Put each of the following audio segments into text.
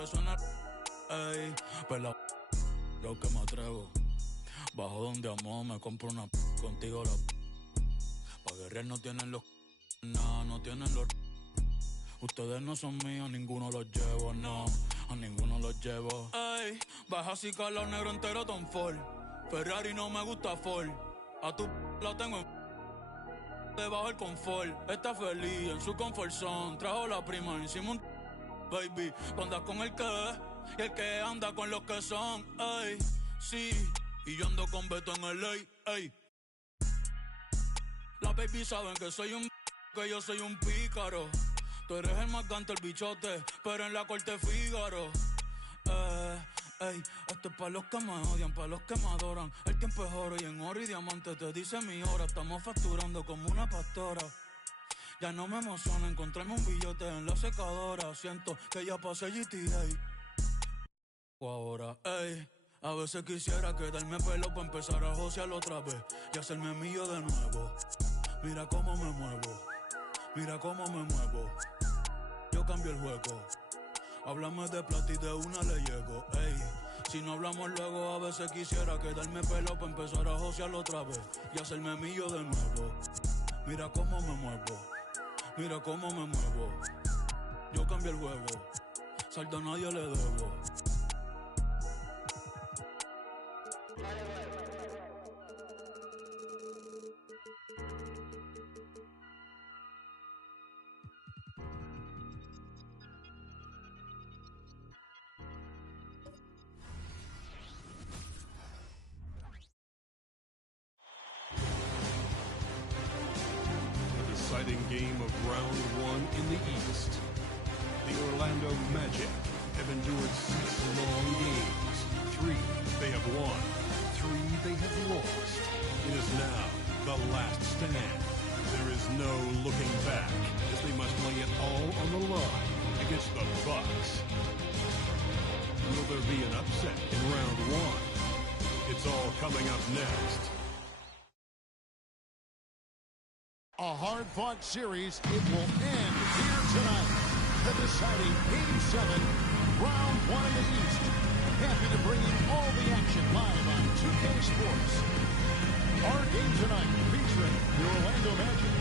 que suena. Ey, pero lo que me atrevo. Bajo donde amo, me compro una contigo la. Pa' guerrear no tienen los. Nada, no tienen los. Ustedes no son míos, ninguno los llevo, no. A ninguno los llevo. Ey, baja así calor negro entero Tom Ford. Ferrari no me gusta Ford. A tu la tengo en. Debajo el confort. Está feliz en su confort zone. Trajo la prima encima un. Baby, tú andas con el que. Y el que anda con los que son. Ey, sí. Y yo ando con Beto en el ley. Ey. Las baby saben que soy un. Que yo soy un pícaro. Tú eres el más gante, el bichote, pero en la corte Fígaro. Ey, esto es pa' los que me odian, pa' los que me adoran. El tiempo es oro y en oro y diamante te dice mi hora. Estamos facturando como una pastora. Ya no me emociona encontrarme un billete en la secadora. Siento que ya pasé GTA. O ahora, ey, a veces quisiera quedarme pelo pa' empezar a josearlo otra vez y hacerme mío de nuevo. Mira cómo me muevo, mira cómo me muevo. Yo cambio el juego. Háblame de plata y de una le llego. Ey, si no hablamos luego, a veces quisiera quedarme pelo para empezar a josearlo otra vez y hacerme mío de nuevo. Mira cómo me muevo, mira cómo me muevo. Yo cambio el juego, saldo a nadie le debo. Exciting game of round one in the East. The Orlando Magic have endured 6 long games. 3 they have won, 3 they have lost. It is now the last stand. There is no looking back as they must lay it all on the line against the Bucks. Will there be an upset in round one? It's all coming up next. A hard-fought series. It will end here tonight. The deciding Game 7, Round 1 in the East. Happy to bring you all the action live on 2K Sports. Our game tonight featuring the Orlando Magic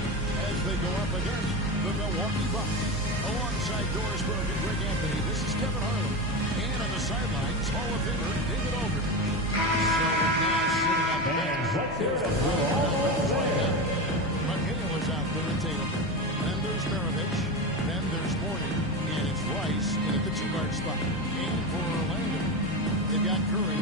as they go up against the Milwaukee Bucks. Alongside Doris Burke and Greg Anthony, this is Kevin Harlan. And on the sidelines, Hall of Famer David Ogre. So now sitting on the bench, here's the is out there at Tatum. Then there's Maravich. Then there's Morning. And it's Rice in at the 2-guard spot. And for Orlando, they've got Curry.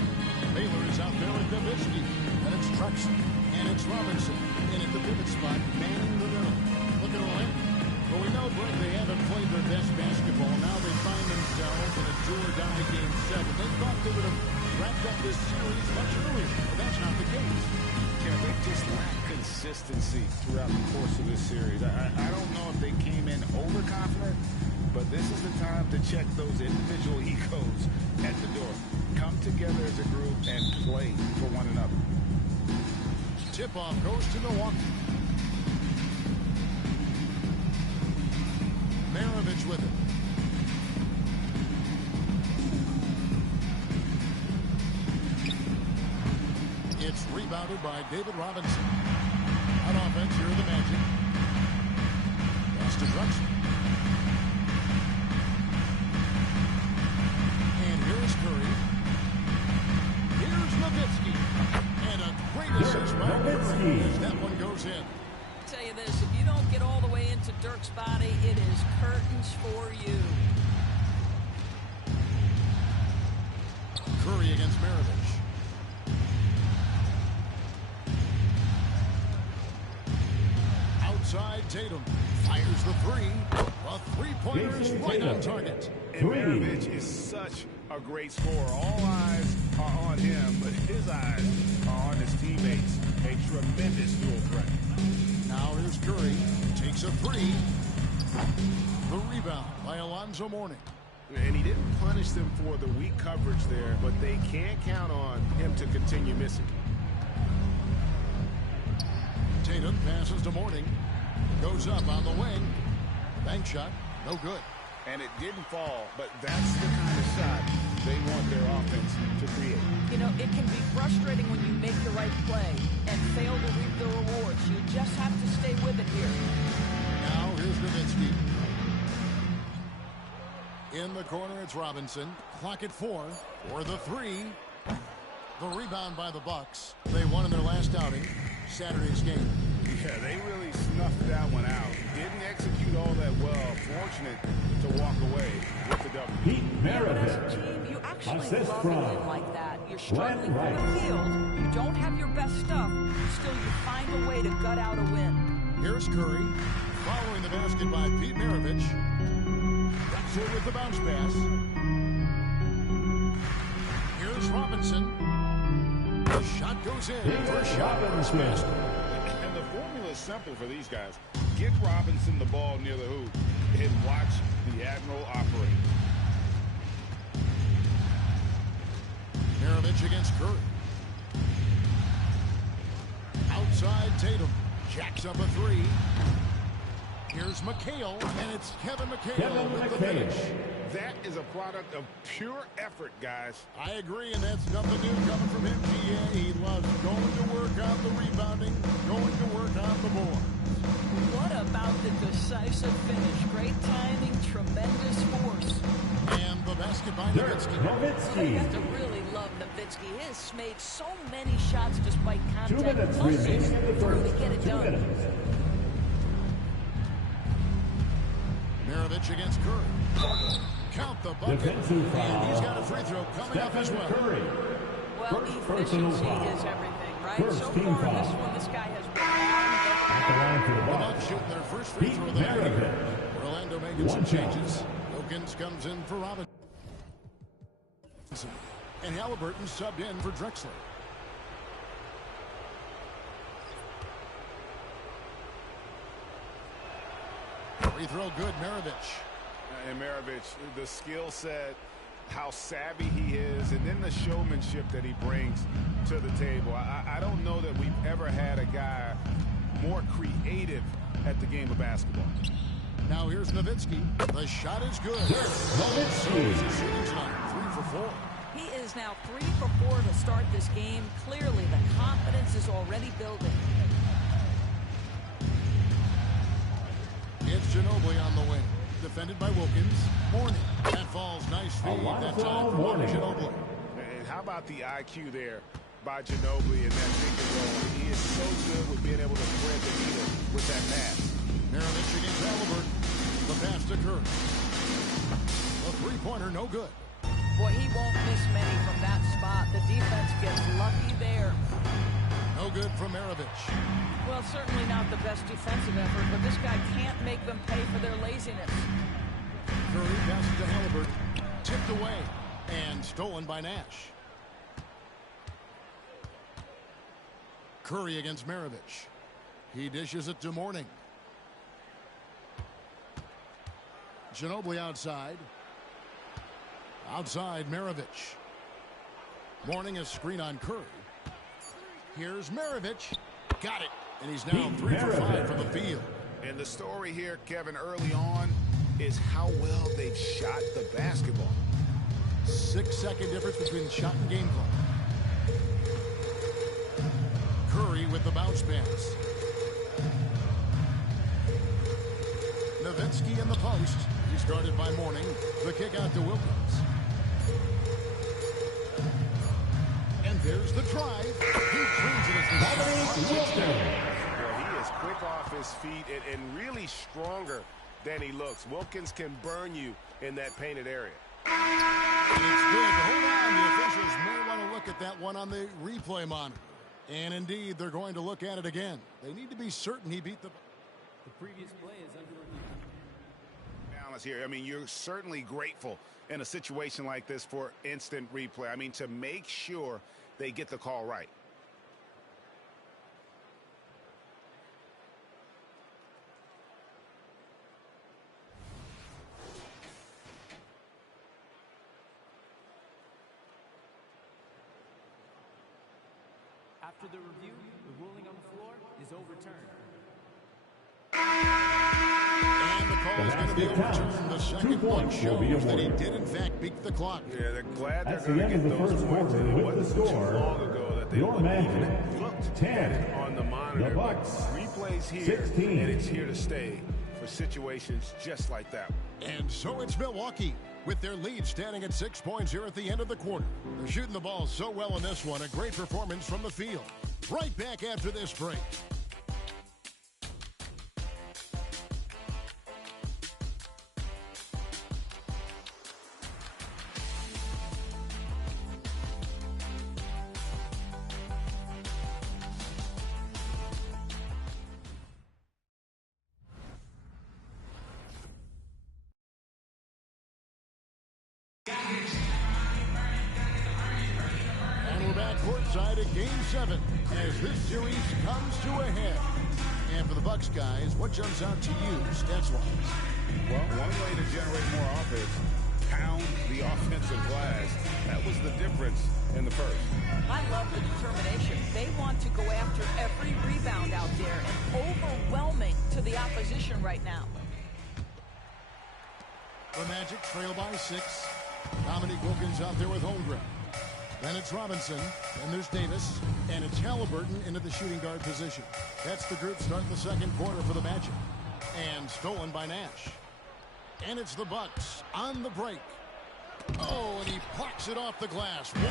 Baylor is out there at Nowitzki. And it's Truxton. And it's Robinson. And at the pivot spot, manning the middle. Look at Orlando. Well, we know, Brett, they haven't played their best basketball. Now they find themselves in a do-or-die Game 7. They thought they would have wrapped up this series much earlier. But that's not the case. They just lack consistency throughout the course of this series. I don't know if they came in overconfident, but this is the time to check those individual egos at the door. Come together as a group and play for one another. Tip-off goes to Milwaukee. Maravich with it. It's rebounded by David Robinson. On offense, here are the Magic. Pass to Truxton. And here's Curry. Here's Nowitzki. And a great assist by Curry as that one goes in. I'll tell you this, if you don't get all the way into Dirk's body, it is curtains for you. Curry against Maravich. Outside, Tatum fires the 3. A 3-pointer is right on target. And Maravich is such a great scorer. All eyes are on him, but his eyes are on his teammates. A tremendous dual threat. Now here's Curry. Takes a 3. The rebound by Alonzo Mourning. And he didn't punish them for the weak coverage there, but they can't count on him to continue missing. Tatum passes to Mourning. Goes up on the wing. Bank shot, no good. And it didn't fall, but that's the kind of they want their offense to create. You know, it can be frustrating when you make the right play and fail to reap the rewards. You just have to stay with it here. Now here's Nowitzki. In the corner, it's Robinson. Clock at 4 for the 3. The rebound by the Bucks. They won in their last outing, Saturday's game. Yeah, they really snuffed that one out. Didn't execute all that well. Fortunate to walk away with the W. Pete Maravich. As a team, you actually Assist love from a win like that. You're struggling Glenn for the field. You don't have your best stuff. Still, you find a way to gut out a win. Here's Curry. Following the basket by Pete Maravich. Drexler with the bounce pass. Here's Robinson. The shot goes in for Robinson. And the formula is simple for these guys. Get Robinson the ball near the hoop and watch the Admiral operate. Maravich against Curry. Outside Tatum. Jacks up a 3. Here's McHale, and it's Kevin McHale with the finish. That is a product of pure effort, guys. I agree, and that's nothing new coming from him. He loves going to work on the rebounding, going to work on the board. What about the decisive finish? Great timing, tremendous force. And the basket by Nowitzki. You have to really love Nowitzki. He has made so many shots despite 2 contact. minutes remaining in the Through first. to get it 2 done. minutes. Maravich against Curry. Count the bucket. Defensive foul. And he's got a free throw coming up as well. Curry. Well, First personal efficiency foul. is everything, right? First So team far in foul. this one, this guy has At the line for the The Bucks. Bucks shooting their first free Pete throw there. Maravich. Orlando making some One shot. changes. Wilkins comes in for Robinson. And Halliburton subbed in for Drexler. Free throw good, Maravich. And Maravich, the skill set, how savvy he is, and then the showmanship that he brings to the table. I don't know that we've ever had a guy more creative at the game of basketball. Now here's Nowitzki. The shot is good. So is his shooting tonight. 3 for 4. He is now 3 for 4 to start this game. Clearly, the confidence is already building. It's Ginobili on the wing. Defended by Wilkins. Morning. That falls. Nice feed that time from Morning. Ginobili. And how about the IQ there by Ginobili in that pick and roll? He is so good with being able to thread the needle with that pass. Maravich against Halliburton. The pass to Curry. A three-pointer, no good. Boy, he won't miss many from that spot. The defense gets lucky there. No good from Maravich. Well, certainly not the best defensive effort, but this guy can't make them pay for their laziness. Curry passes to Halliburton. Tipped away and stolen by Nash. Curry against Maravich. He dishes it to Morning. Ginobili outside. Outside Maravich. Morning a screen on Curry. Here's Maravich. Got it. And he's now 3 for 5 from the field. And the story here, Kevin, early on is how well they've shot the basketball. 6-second difference between shot and game clock. Curry with the bounce pass. Nowitzki in the post. He's guarded by Morning. The kick out to Wilkins. And there's the drive. He cleans it as the shot. Well, he is quick off his feet and really stronger than he looks. Wilkins can burn you in that painted area. And it's good. Hold on. The officials may want to look at that one on the replay monitor. And indeed, they're going to look at it again. They need to be certain he beat the previous play is under review. Balance here. I mean, you're certainly grateful in a situation like this for instant replay. I mean, to make sure they get the call right. After the review, the ruling on the floor is overturned. And the call is going to be overturned. The second one shows that he did, in fact, beat the clock. Yeah, they're glad they're That's going the to end get of the those first points. quarter It with the wasn't too score. long ago that they Your looked Magic, looked 10. on the monitor. The But Bucks, replays here, 16. and it's here to stay for situations just like that. And so it's Milwaukee with their lead standing at 6 points here at the end of the quarter. They're shooting the ball so well in this one. A great performance from the field. Right back after this break. And we're back courtside at Game 7 as this series comes to a head. And for the Bucks guys, what jumps out to you stats-wise? Well, one way to generate more offense, pound the offensive glass. That was the difference in the first. I love the determination. They want to go after every rebound out there and overwhelming to the opposition right now. The Magic trail by 6. Dominique Wilkins out there with home ground. Then it's Robinson, and there's Davis, and it's Halliburton into the shooting guard position. That's the group starting the second quarter for the Magic. And stolen by Nash. And it's the Bucks on the break. Oh, and he plucks it off the glass. Wow.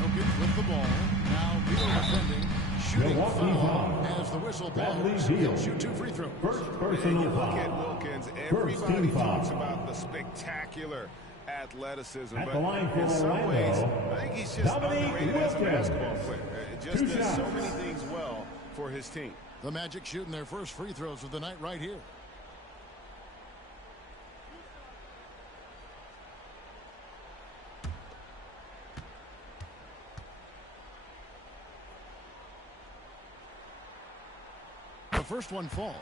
Wilkins with the ball. Now Beal defending. Shooting foul as the whistle blows. He'll shoot 2 free throws. First personal Look foul. at Wilkins. First Everybody team foul. talks about the spectacular athleticism, At but the line for in some ways, Orlando, I think he's just Dominique underrated as a Wilkins. basketball player. It just 2 does so shots. many things well for his team. The Magic shooting their first free throws of the night right here. The first one falls.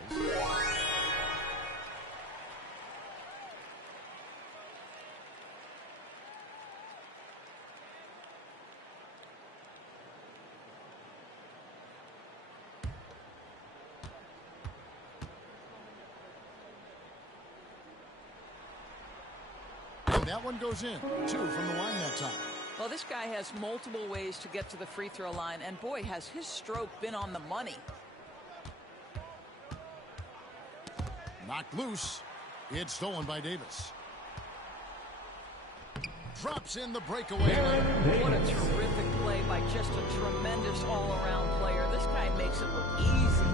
And that one goes in. 2 from the line that time. Well, this guy has multiple ways to get to the free throw line, and boy, has his stroke been on the money. Knocked loose. It's stolen by Davis. Drops in the breakaway. What a terrific play by just a tremendous all-around player. This guy makes it look easy.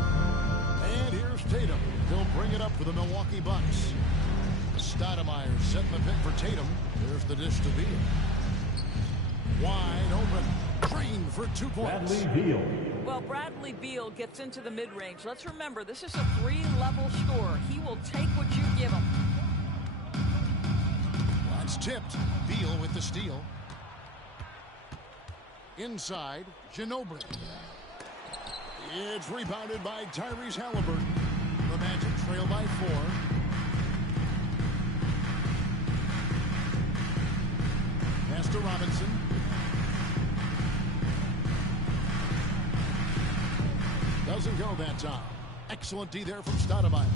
And here's Tatum. He'll bring it up for the Milwaukee Bucks. Stoudemire setting the pick for Tatum. There's the dish to Beal. Wide open. Green for 2 points. Bradley Beal. Well, Bradley Beal gets into the mid-range. Let's remember, this is a 3-level scorer. He will take what you give him. That's tipped. Beal with the steal. Inside, Ginobili. It's rebounded by Tyrese Halliburton. The Magic trail by 4. Pass to Robinson. Doesn't go that time. Excellent D there from Stoudemire.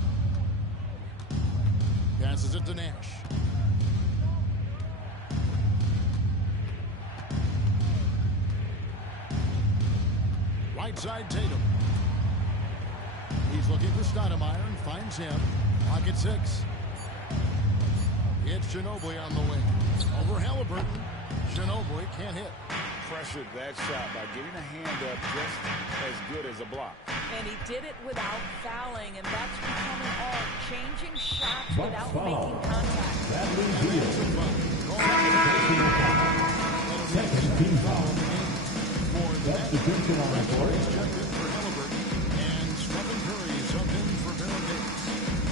Passes it to Nash. Right side Tatum. He's looking for Stoudemire and finds him. Pocket 6. It's Ginobili on the wing. Over Halliburton. Ginobili can't hit. Pressured that shot by getting a hand up just as good as a block. And he did it without fouling, and that's becoming all changing shots Bucks without foul. making contact. Bradley Beal. Second team foul. Substitution on the court. Checked in for Halliburton. And Stephen Curry subbed in for Baron Davis.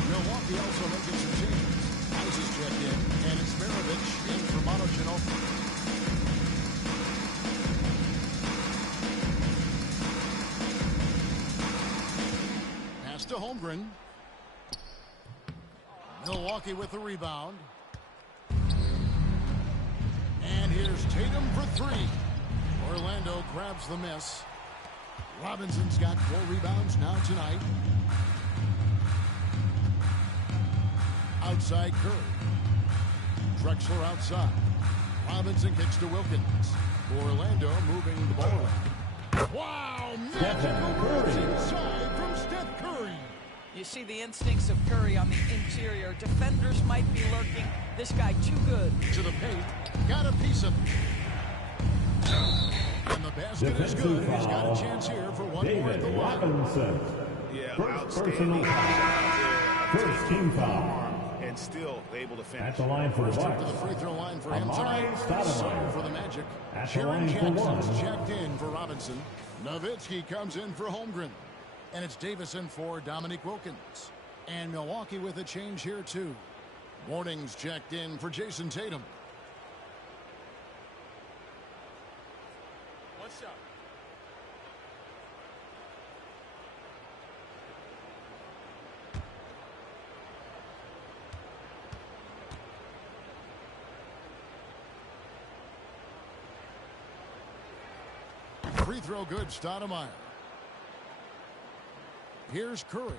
Milwaukee also making some changes. Ice is checked in, and it's Maravich in for Mono Ginobili. Pass to Holmgren. Milwaukee with the rebound. And here's Tatum for 3. Orlando grabs the miss. Robinson's got 4 rebounds now tonight. Outside Curry. Drexler outside. Robinson kicks to Wilkins. Orlando moving the ball around. Wow! Magical moves inside from Steph Curry. You see the instincts of Curry on the interior. Defenders might be lurking. This guy too good. To the paint. Got a piece of it. And the basket is good. He's got a chance here for one more at the line. Robinson. Yeah, First personal foul. First team foul. And still able to finish. At the line for the First Bucks. to the free throw line for him Amari tonight. Stoudemire. So for the Magic, At the Sharon line for Jackson's one. checked in for Robinson. Nowitzki comes in for Holmgren. And it's Davison for Dominique Wilkins. And Milwaukee with a change here too. Warnings checked in for Jason Tatum. What's up? Free throw good, Stoudemire. Here's Curry.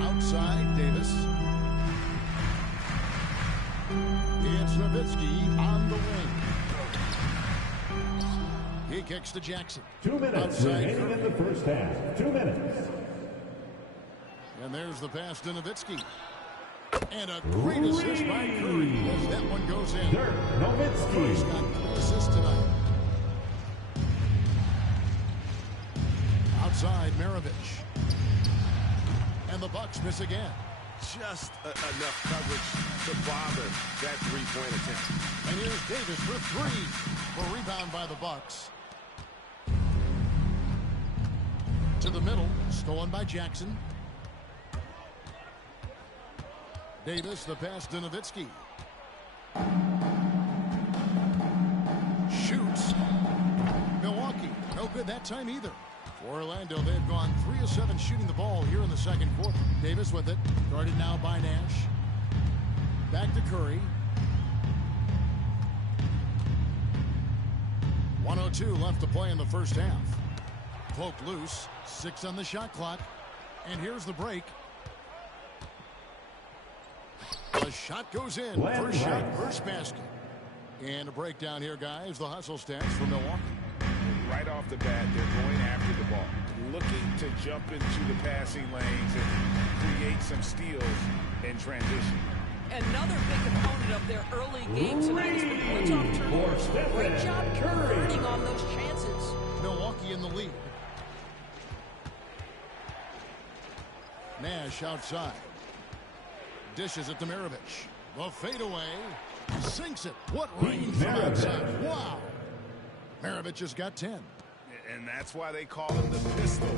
Outside, Davis. It's Nowitzki on the wing. He kicks to Jackson. 2 minutes Outside remaining Curry. in the first half. 2 minutes. And there's the pass to Nowitzki. And a great assist by Curry as that one goes in. Dirk Curry's Nowitzki. got 3 assists tonight. Outside, Maravich. And the Bucks miss again. Just enough coverage to bother that three-point attempt. And here's Davis for 3. For rebound by the Bucks. To the middle, stolen by Jackson. Davis, the pass to Nowitzki. Shoots. Milwaukee, no good that time either. For Orlando, they've gone 3 of 7 shooting the ball here in the second quarter. Davis with it, guarded now by Nash. Back to Curry. 1:02 left to play in the first half. Poked loose, 6 on the shot clock. And here's the break. The shot goes in. First shot, first basket. And a breakdown here, guys. The hustle stats for Milwaukee. Right off the bat, they're going after the ball, looking to jump into the passing lanes and create some steals in transition. Another big component of their early game tonight is the points off turnovers. Great job converting on those chances. Milwaukee in the lead. Nash outside. Dishes it to Maravich. The fadeaway. Sinks it. What range from outside. Wow. Maravich has got 10. And that's why they call him the pistol.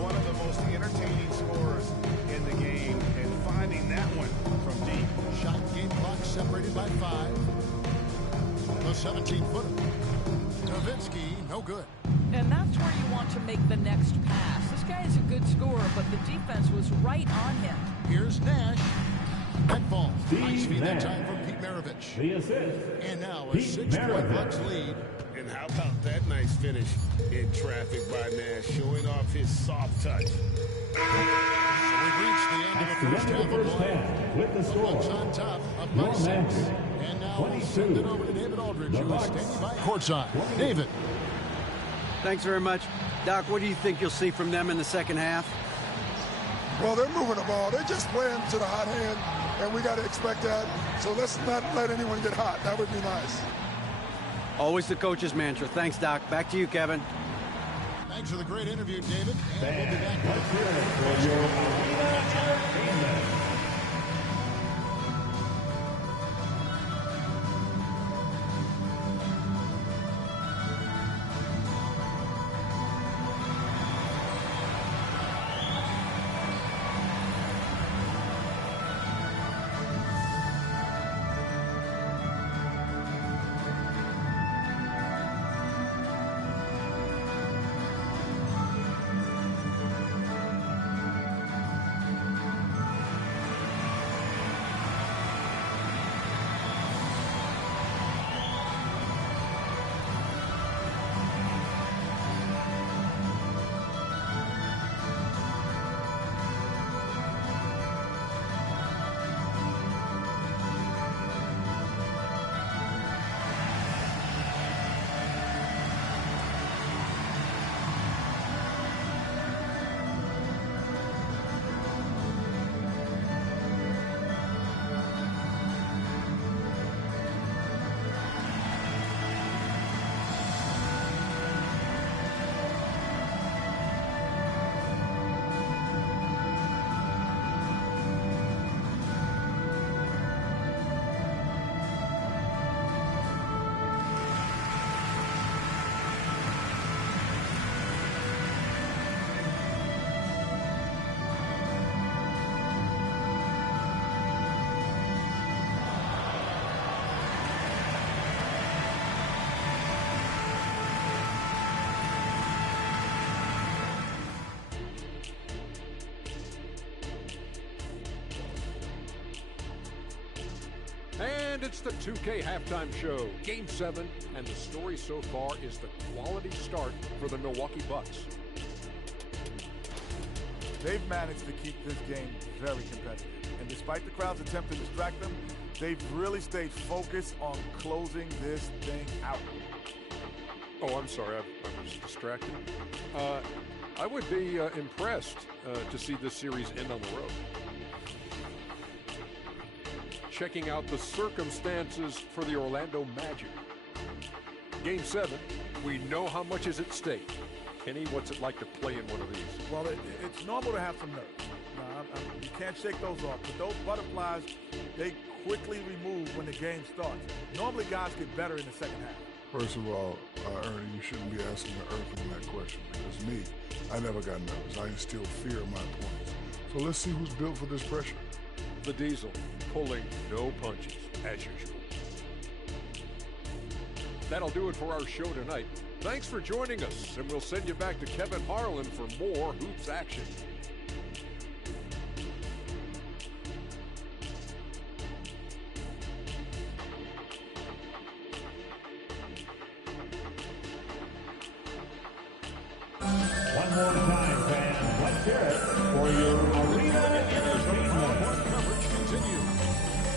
One of the most entertaining scorers in the game. And finding that one from deep. Shot game clock separated by 5. The 17-footer. Nowitzki, no good. And that's where you want to make the next pass. This guy is a good scorer, but the defense was right on him. Here's Nash. That ball. Steve Nice feed that Nash. time from Pete Maravich. The assist. And now a Pete 6-point Maravich. Bucks lead. And how about that nice finish in traffic by Nash, showing off his soft touch. So we've reached the end of That's the the first end of half the of first play. half with the The Bucks score. on top, up Your by 6. Magic, And now we'll 22. send it over to David Aldridge, The who is Bucks, standing by courtside. David. Thanks very much. Doc, what do you think you'll see from them in the second half? Well, they're moving the ball. They're just playing to the hot hand, and we got to expect that. So let's not let anyone get hot. That would be nice. Always the coach's mantra. Thanks, Doc. Back to you, Kevin. Thanks for the great interview, David. And we'll be back Let's hear it for your Arena Entertainment. And it's the 2K halftime show, Game 7, and the story so far is the quality start for the Milwaukee Bucks. They've managed to keep this game very competitive. And despite the crowd's attempt to distract them, they've really stayed focused on closing this thing out. Oh, I'm sorry, I was distracted. I would be impressed to see this series end on the road. Checking out the circumstances for the Orlando Magic. Game 7, we know how much is at stake. Kenny, what's it like to play in one of these? Well, it's normal to have some nerves. You can't shake those off. But those butterflies, they quickly remove when the game starts. Normally, guys get better in the second half. First of all, Ernie, you shouldn't be asking the Earthling that question. Because me, I never got nervous. I instilled fear in my opponents. So let's see who's built for this pressure. The Diesel pulling no punches, as usual. That'll do it for our show tonight. Thanks for joining us, and we'll send you back to Kevin Harlan for more Hoops action. One more time, fans. Let's hear it for your arena entertainment. Coverage continues.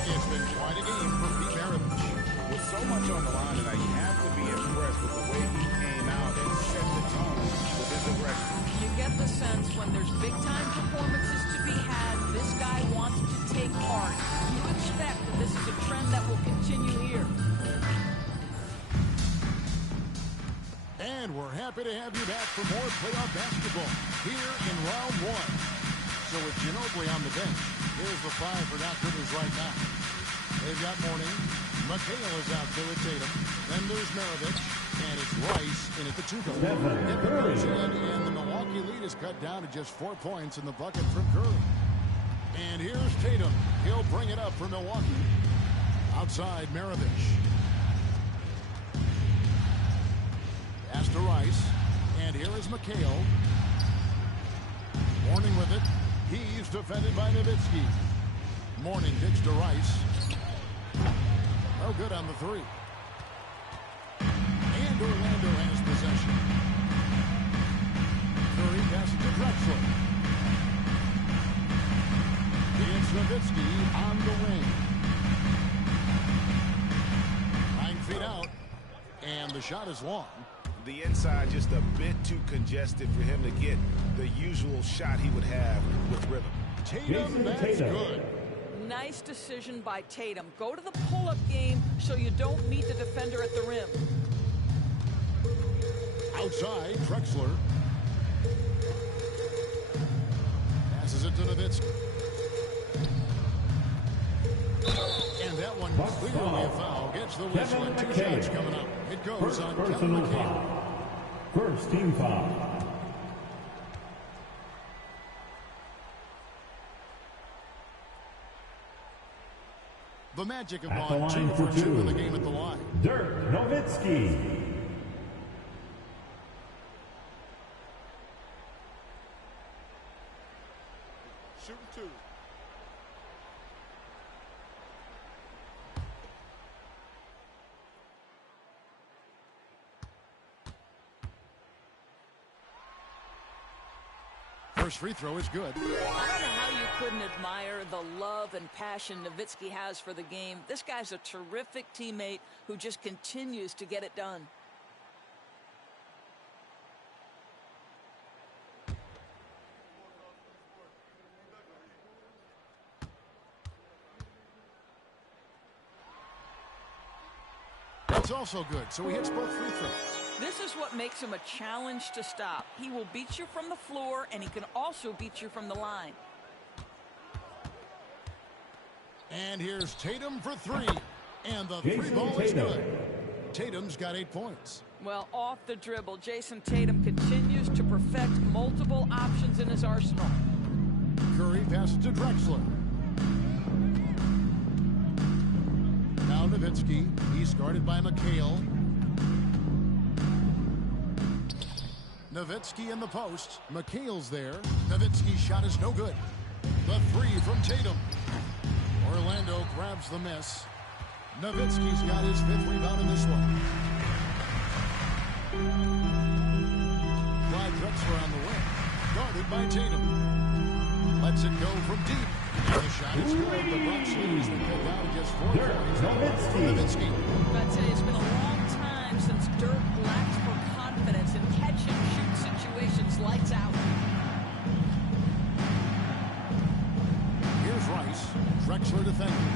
It's been quite a game for Pete Maravich. With so much on the line tonight, you have to be impressed with the way he came out and set the tone with his aggression. You get the sense when there's big-time performances to be had, this guy wants to take part. You expect that this is a trend that will continue here. And we're happy to have you back for more playoff basketball here in round 1. So with Ginobili on the bench, here's the 5 for Doc Rivers right now. They've got Mourning. McHale is out there with Tatum. Then there's Maravich. And it's Rice in at the 2 guard. And the Milwaukee lead is cut down to just 4 points in the bucket from Curry. And here's Tatum. He'll bring it up for Milwaukee. Outside, Maravich. Pass to Rice. And here is McHale. Mourning with it. He's defended by Nowitzki. Mourning kicks to Rice. No good on the 3. And Orlando has possession. Curry passes to Drexler. It's Nowitzki on the wing. 9 feet out. And the shot is long. The inside just a bit too congested for him to get the usual shot he would have with rhythm. Tatum, that's good. Nice decision by Tatum. Go to the pull-up game so you don't meet the defender at the rim. Outside, Drexler. Passes it to Nowitzki. And that one clearly a foul. Gets the whistle and 2 shots coming up. It goes on Kevin McHale. First team foul. The Magic have gone 2 for 2 in the game at the line. Dirk Nowitzki. Shooting 2. First free throw is good. I don't know how you couldn't admire the love and passion Nowitzki has for the game. This guy's a terrific teammate who just continues to get it done. That's also good, so he hits both free throws. This is what makes him a challenge to stop. He will beat you from the floor, and he can also beat you from the line. And here's Tatum for 3. And the 3 ball is good. Tatum's got 8 points. Well, off the dribble, Jason Tatum continues to perfect multiple options in his arsenal. Curry passes to Drexler. Now Nowitzki. He's guarded by McHale. Nowitzki in the post. McHale's there. Nowitzki's shot is no good. The 3 from Tatum. Orlando grabs the miss. Nowitzki's got his 5th rebound in this one. Clyde Drexler on the wing. Guarded by Tatum. Lets it go from deep. And the shot is good. The Bucks lead as they pick out against 4 points. Nowitzki. I'd say it's been a long time since Dirk lacked for confidence in catch-and-shoot situations. Lights out. Here's Rice. Drexler defending.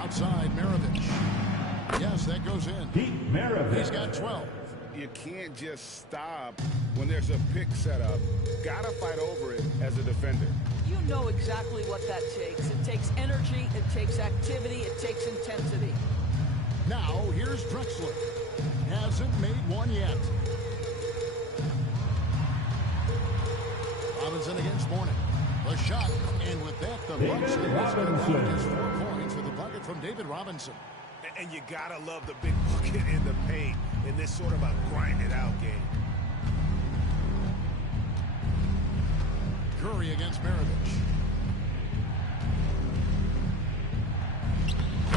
Outside, Maravich. Yes, that goes in. Pete Maravich. He's got 12. You can't just stop when there's a pick set up. Gotta fight over it as a defender. You know exactly what that takes. It takes energy, it takes activity, it takes intensity. Now, here's Drexler. Hasn't made one yet. Robinson against Morning. The shot, and with that, the Bucks lead just 4 points with a bucket from David Robinson. And you gotta love the big bucket in the paint in this sort of a grinded-out game. Curry against Maravich.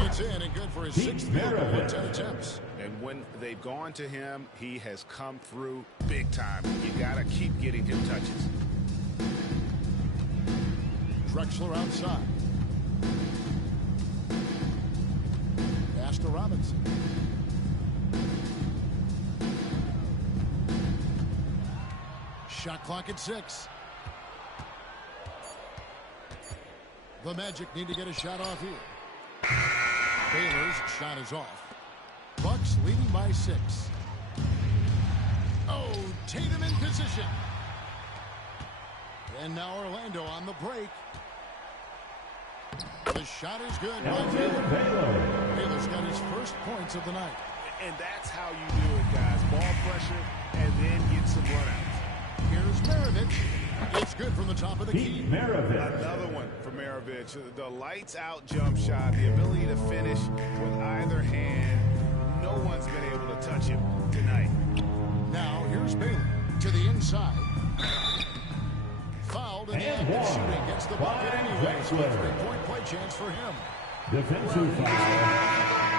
It's in and good for his 6th field goal in 10 attempts. And when they've gone to him, he has come through big time. You gotta keep getting him touches. Drexler outside. Pass to Robinson. Shot clock at 6. The Magic need to get a shot off here. Baylor's shot is off. Bucks leading by 6. Oh, Tatum in position. And now Orlando on the break. The shot is good. Baylor's got his first points of the night. And that's how you do it, guys. Ball pressure and then get some runouts. Here's Maravich. It's good from the top of the key. Another one for Maravich. The lights-out jump shot, the ability to finish with either hand. No one's been able to touch him tonight. Now here's Baylor to the inside. Fouled and shooting gets the bucket anyway. So a 3-point play chance for him. Defensive foul.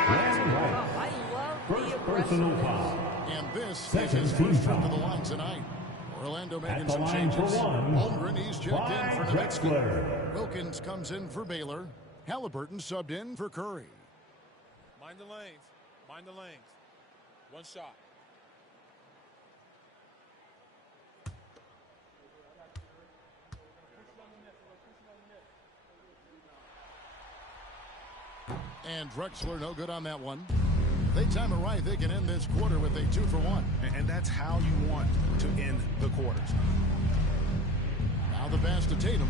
I love First personal foul. And this is his first trip to the line tonight. Orlando making some changes. Holmgren, he's checked in for Nowitzki. Wilkins comes in for Baylor. Halliburton subbed in for Curry. Mind the lanes. Mind the lanes. One shot. And Drexler no good on that one. They time it right, they can end this quarter with a 2-for-1. And that's how you want to end the quarters. Now the pass to Tatum.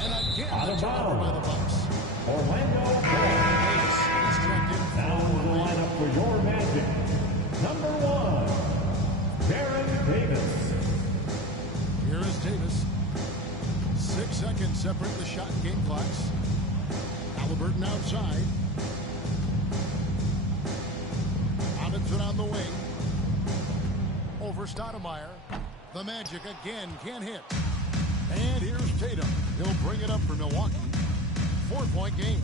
And again, the turnover by the Bucks. Orlando Davis, he's checked in. Now the lineup for your Magic. Number 1, Baron Davis. Here is Davis. 6 seconds separate the shot and game clocks. Halliburton outside. Robinson on the wing. Over Stoudemire. The Magic again can't hit. And here's Tatum. He'll bring it up for Milwaukee. 4-point game.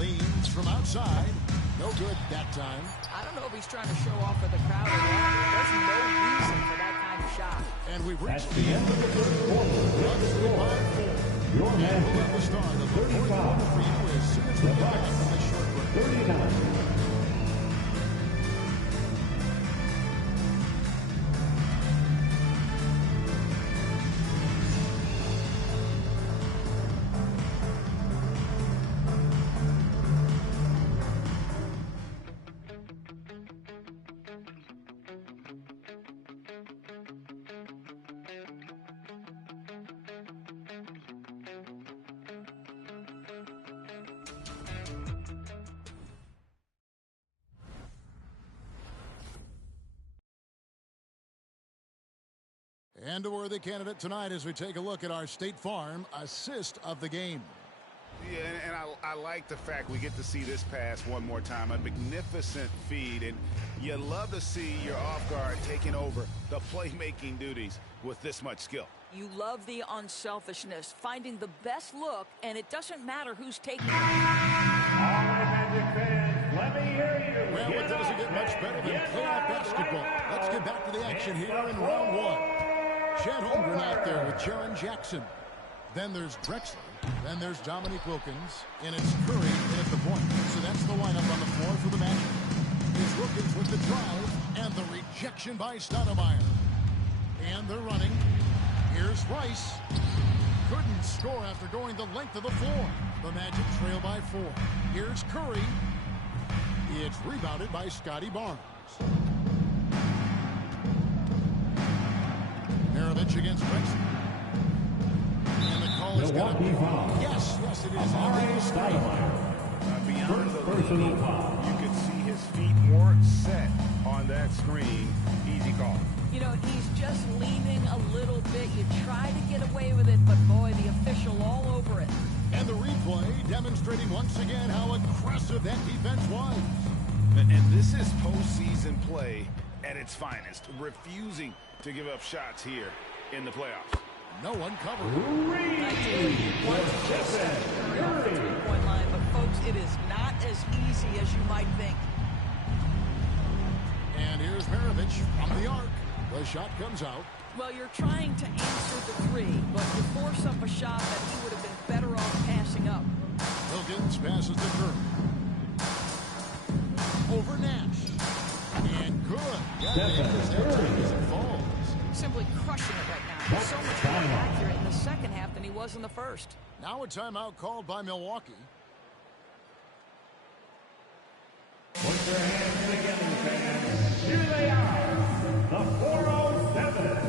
Leans from outside. No good that time. I don't know if he's trying to show off for the crowd or not. There's no reason for that kind of shot. And we've reached the end of the first quarter. Your Magic, the start of the 35. For you as soon as we get back from this short break. 39. And a worthy candidate tonight as we take a look at our State Farm assist of the game. Yeah, and I like the fact we get to see this pass one more time. A magnificent feed, and you love to see your off guard taking over the playmaking duties with this much skill. You love the unselfishness, finding the best look, and it doesn't matter who's taking it. All right, Magic fans, let me hear you. Well, it doesn't get much better than playoff basketball. Let's get back to the action here in round one. Chet Holmgren out there with Jaren Jackson. Then there's Drexler. Then there's Dominique Wilkins. And it's Curry in at the point. So that's the lineup on the floor for the Magic. It's Wilkins with the drive and the rejection by Stoudemire. And they're running. Here's Rice. Couldn't score after going the length of the floor. The Magic trail by 4. Here's Curry. It's rebounded by Scotty Barnes. Maravich against Drexler. And the call is going to be foul. Yes, it is. Beyond the lead, you could see his feet weren't set on that screen. Easy call. You know, he's just leaning a little bit. You try to get away with it, but boy, the official all over it. And the replay demonstrating once again how aggressive that defense was. And this is postseason play at its finest, refusing to give up shots here in the playoffs. No one covered. Three-point line, but folks, it is not as easy as you might think. And here's Maravich from the arc. The shot comes out. Well, you're trying to answer the three, but you force up a shot that he would have been better off passing up. Wilkins passes to Curry. Over Nash. And good. Got it as it falls. Simply crushing it right now. He's so much more accurate in the second half than he was in the first. Now a timeout called by Milwaukee. Put your hands together, fans. Here they are, the 407.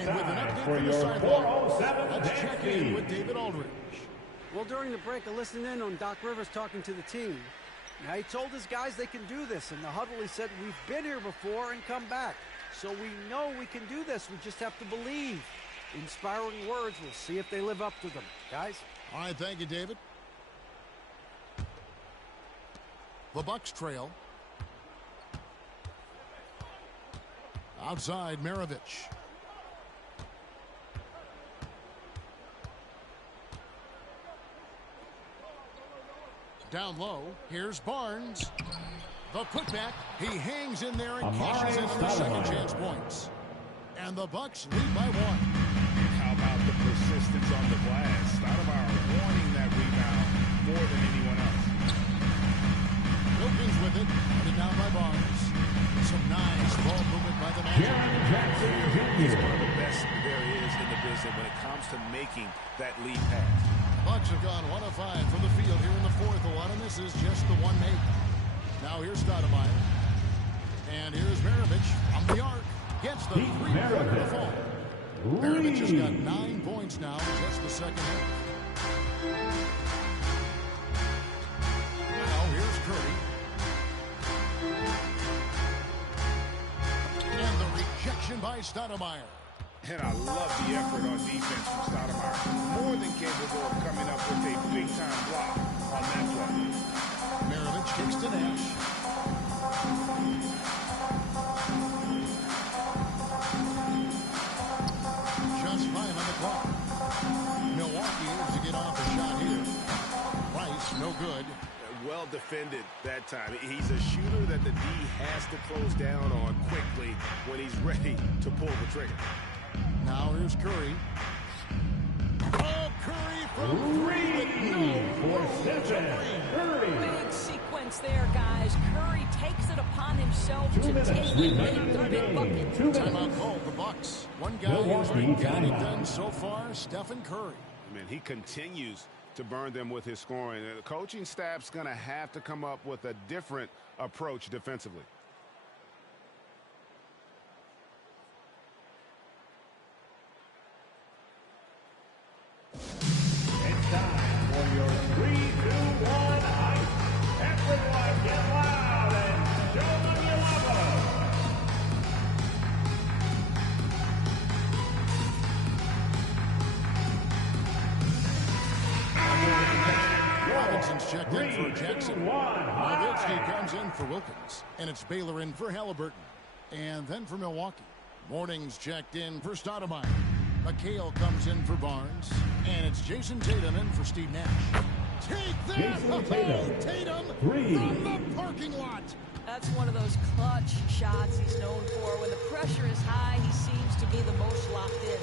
And with an update for your 407, let's check in with David Aldridge. Well, during the break, I listened in on Doc Rivers talking to the team. Now, he told his guys they can do this. In the huddle, he said, we've been here before and come back. So we know we can do this. We just have to believe. Inspiring words. We'll see if they live up to them. Guys? All right, thank you, David. The Bucks trail. Outside, Maravich. Down low, here's Barnes. The putback, he hangs in there and cashes in for second chance points. And the Bucks lead by 1. How about the persistence on the glass? Stoudemire wanting that rebound more than anyone else. Wilkins with it, headed down by Barnes. Some nice ball movement by the Magic. He's one of the best there is in the business when it comes to making that lead pass. Bucks have gone 1 of 5 from the field here in the fourth. A lot of this is just the one make. Now here's Stoudemire. And here's Maravich on the arc. Gets the three-pointer to fall. Maravich has got 9 points now in just the second half. Now here's Curry. And the rejection by Stoudemire. And I love the effort on defense from Stoudemire. More than capable of coming up with a big-time block on that play. Maravich kicks to Nash. Just 5 on the clock. Milwaukee is to get good. Well defended that time. He's a shooter that the D has to close down on quickly when he's ready to pull the trigger. Now here's Curry. Oh, Curry from three. Big sequence there, guys. Curry takes it upon himself to take the big bucket. Timeout called the Bucks. One guy who's been getting it done so far, Stephen Curry. I mean, he continues to burn them with his scoring. The coaching staff's going to have to come up with a different approach defensively. It's time for your 3, 2, 1 ice. Everyone get loud and show them you love them. Robinson's checked in for Jackson. Nowitzki comes in for Wilkins. And it's Baylor in for Halliburton. And then for Milwaukee, Morning's checked in for Stoudemire. McHale comes in for Barnes. And it's Jason Tatum in for Steve Nash. Take that! Tatum from the parking lot. That's one of those clutch shots he's known for. When the pressure is high, he seems to be the most locked in.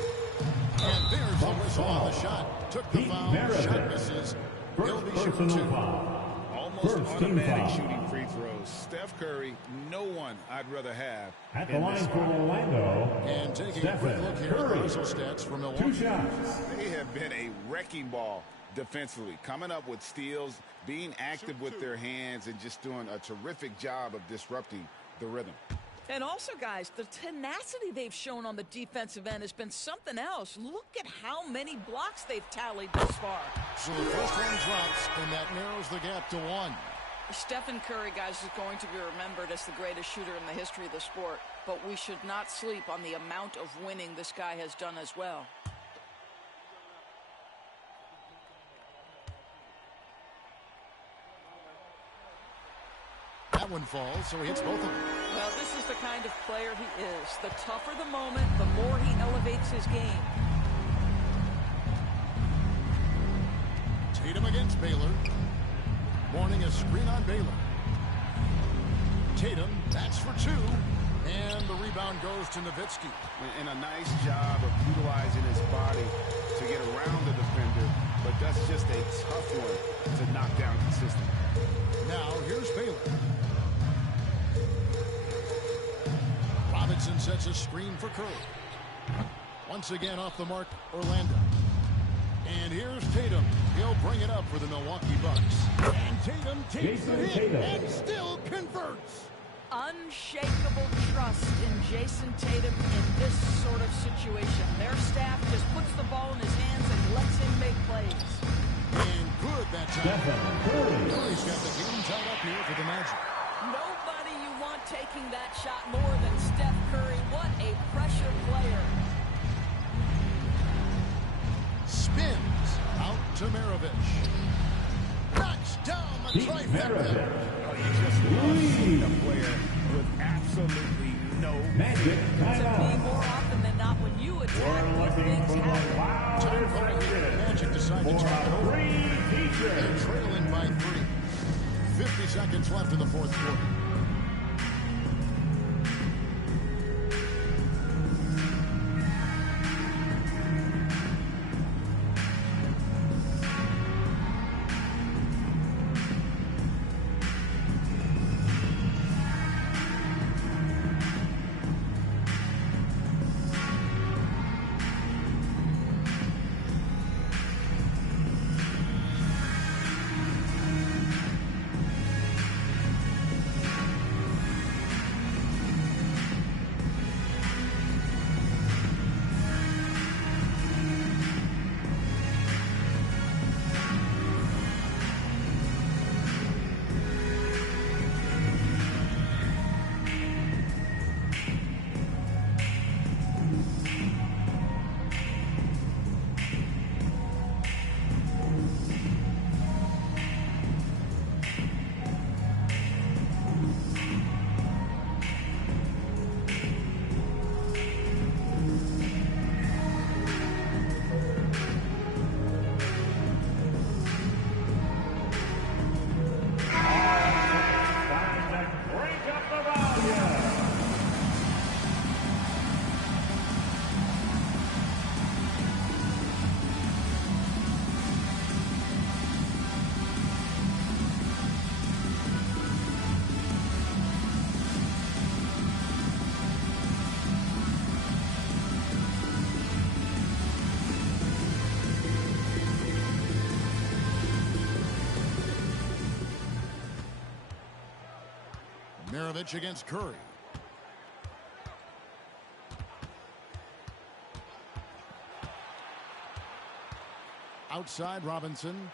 And there's the whistle on the shot. Took the foul. Shot misses. He'll be shooting two. Almost automatic shooting free throws. Steph Curry, no one I'd rather have. At the line for Orlando. And taking a quick look here at the whistle stats from Milwaukee. 2 shots. They have been a wrecking ball defensively, coming up with steals, being active with their hands, and just doing a terrific job of disrupting the rhythm. And also, guys, the tenacity they've shown on the defensive end has been something else. Look at how many blocks they've tallied this far. So the first one drops, and that narrows the gap to 1. Stephen Curry, guys, is going to be remembered as the greatest shooter in the history of the sport. But we should not sleep on the amount of winning this guy has done as well. That one falls, so he hits both of them. Well, this is the kind of player he is. The tougher the moment, the more he elevates his game. Tatum against Baylor. Morning a screen on Baylor. Tatum, that's for 2. And the rebound goes to Nowitzki. And a nice job of utilizing his body to get around the defender, but that's just a tough one to knock down consistently. Now, here's Baylor. Robinson sets a screen for Curry. Once again off the mark, Orlando. And here's Tatum. He'll bring it up for the Milwaukee Bucks. And Tatum takes the hit and still converts. Unshakable trust in Jason Tatum in this sort of situation. Their staff just puts the ball in his hands and lets him make plays. And good that time. Curry's got the game tied up here for the Magic. Nobody you want taking that shot more than Steph Curry. What a pressure player. Spins out to Maravich. Knocks down the trifecta. Oh, you just love seeing a player with absolutely no Magic timeout. More often than not, when you attack, these things happen. Time for a Magic decide to turn it over. They're trailing by 3. 50 seconds left in the fourth quarter. Maravich against Curry. Outside Robinson.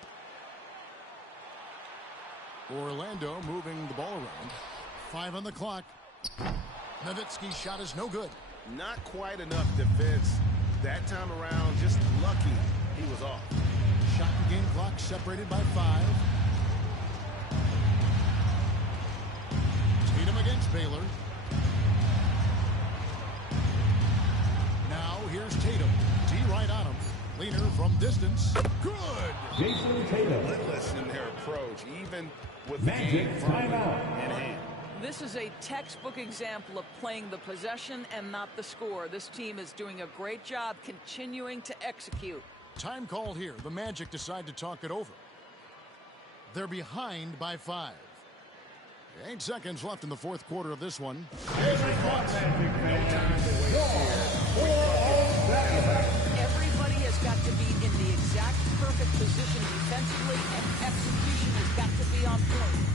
Orlando moving the ball around. 5 on the clock. Nowitzki's shot is no good. Not quite enough defense that time around. Just lucky he was off. Shot and game clock separated by 5. Tatum against Baylor. Now here's Tatum. D right on him. Leaner from distance. Good. Jason Tatum. Relentless in their approach, even with Magic the game firmly timeout. in hand. This is a textbook example of playing the possession and not the score. This team is doing a great job continuing to execute. Time called here. The Magic decide to talk it over. They're behind by 5. 8 seconds left in the fourth quarter of this one. Everybody has got to be in the exact perfect position defensively, and execution has got to be on point.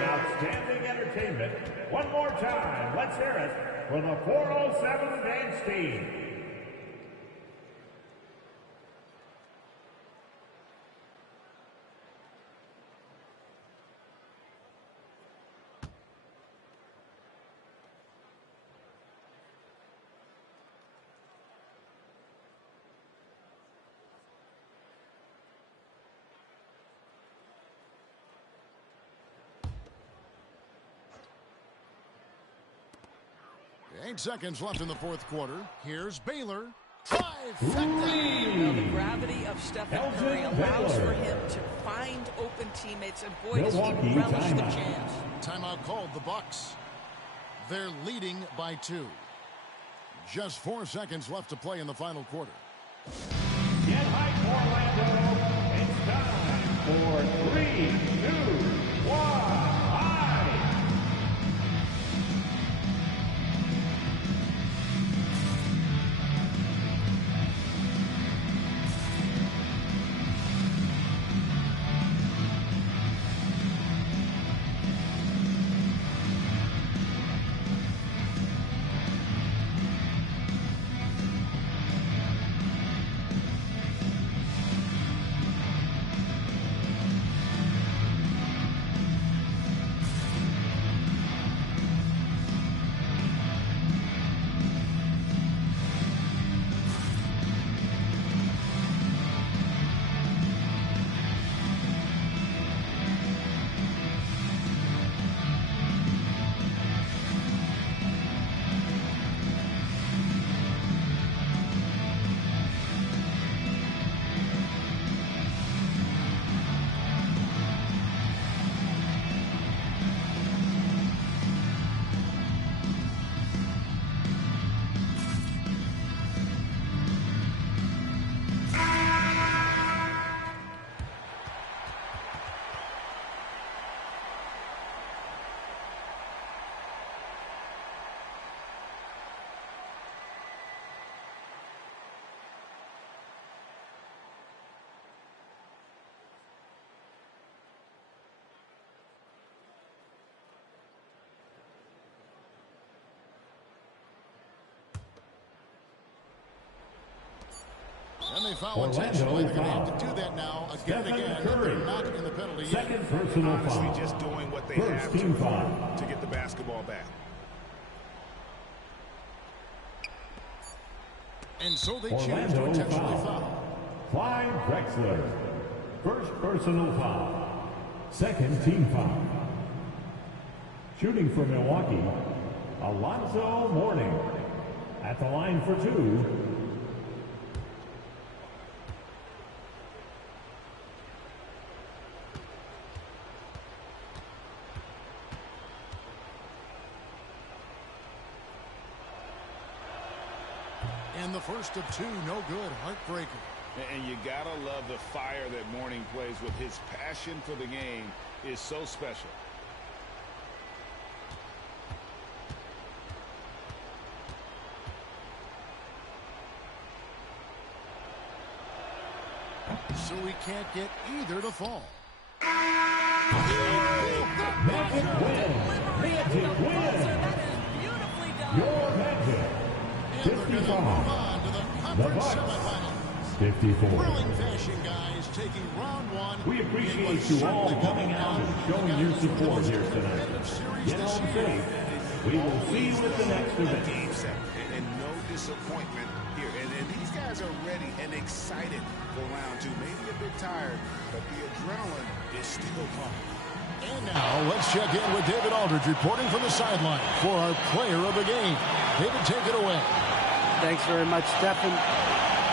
Outstanding entertainment. One more time, let's hear it for the 407 dance team. Eight seconds left in the fourth quarter. Here's Baylor. Well, the gravity of Stephen Curry allows for him to find open teammates, and boy, does he relish the chance. Timeout called the Bucks. They're leading by 2. Just 4 seconds left to play in the final quarter. Get hype, Orlando. It's time for 3, 2, 1. foul intentionally. They're going to have to do that now again and again. They're not in the penalty yet. Second personal honestly, foul. Just doing what they have to get the basketball back. And so they choose to intentionally foul. Clyde Drexler. First personal foul. Second team foul. Shooting for Milwaukee, Alonzo Mourning. At the line for two. And the first of two, no good, heartbreaker. And you gotta love the fire that Mourning plays with. His passion for the game is so special. So we can't get either to fall. Magic win. Magic win. Your Magic. 55. The Bucks. 54. Thrilling fashion, guys, taking round one. We appreciate you all coming out and showing your support here tonight. Get home safe. We will see you at the next event. Game set, and no disappointment here. And these guys are ready and excited for round two. Maybe a bit tired, but the adrenaline is still pumping. And now let's check in with David Aldridge reporting from the sideline for our player of the game. David, take it away. Thanks very much, Stephen.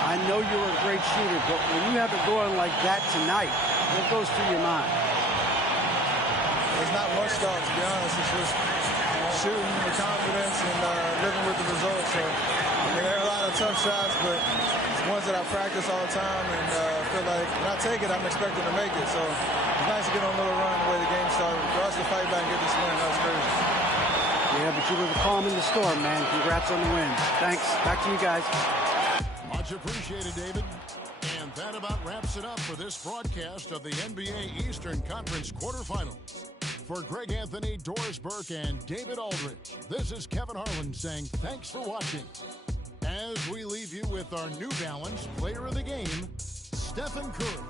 I know you're a great shooter, but when you have it going like that tonight, what goes through your mind? There's not much thought, to be honest. It's just shooting with confidence and living with the results. So, I mean, there are a lot of tough shots, but it's ones that I practice all the time, and feel like when I take it, I'm expecting to make it. So it's nice to get on a little run the way the game started. For us to fight back and get this win, that was crazy. Yeah, but you were the calm in the storm, man. Congrats on the win. Thanks. Back to you guys. Much appreciated, David. And that about wraps it up for this broadcast of the NBA Eastern Conference quarterfinals. For Greg Anthony, Doris Burke, and David Aldridge, this is Kevin Harlan saying thanks for watching. As we leave you with our New Balance player of the game, Stephen Curry.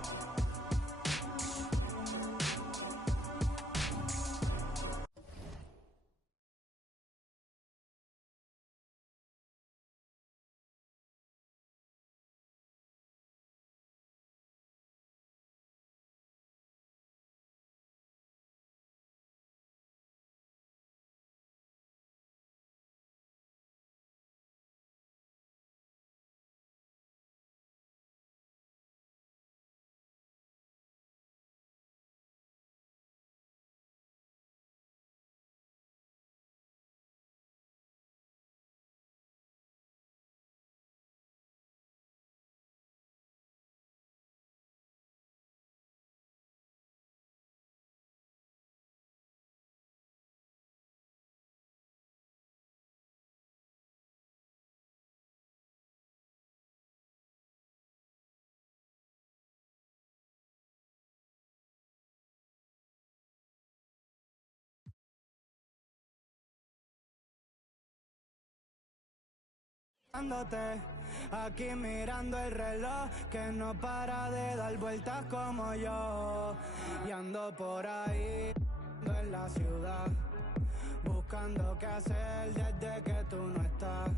Aquí mirando el reloj que no para de dar vueltas como yo. Y ando por ahí en la ciudad buscando qué hacer desde que tú no estás.